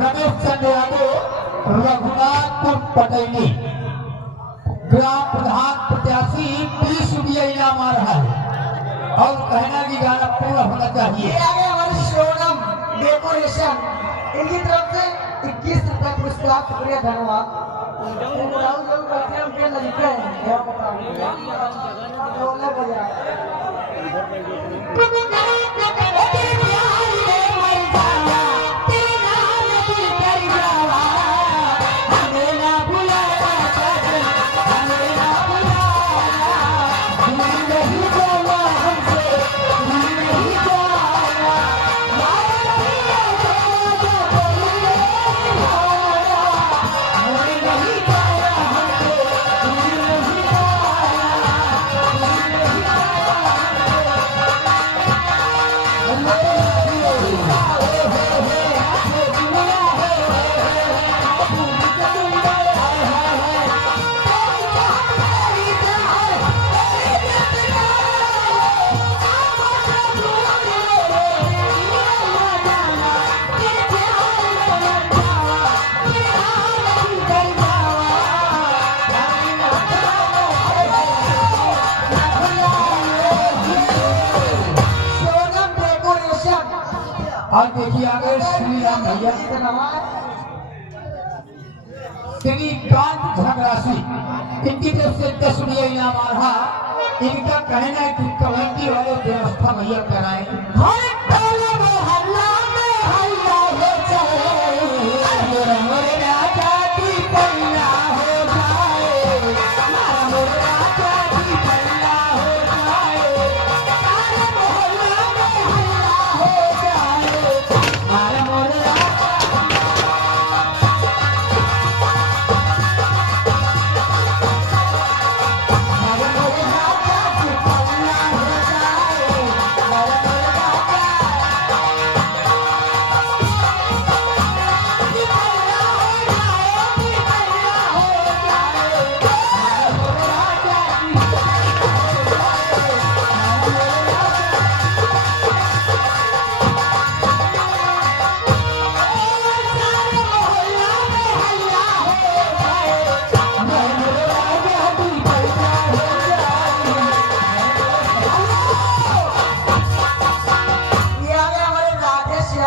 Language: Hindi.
रमेश चंद्र यादव रघुनाथपुर पटेली ग्राम प्रधान प्रत्याशी 20 रुपया इनाम आ रहा है और कहना की गाना पूरा होना चाहिए। आगे हमारे सोनम डेकोरेशन इनकी तरफ से 21 रुपए पुरस्कार। शुक्रिया धन्यवाद। और देखिए आगे श्री राम भैया श्रीकांत झगरासी इनकी तरफ से 10 रुपया इनाम आ रहा। इनका कहना है कि कमेटी वाले व्यवस्था भैया कराएं।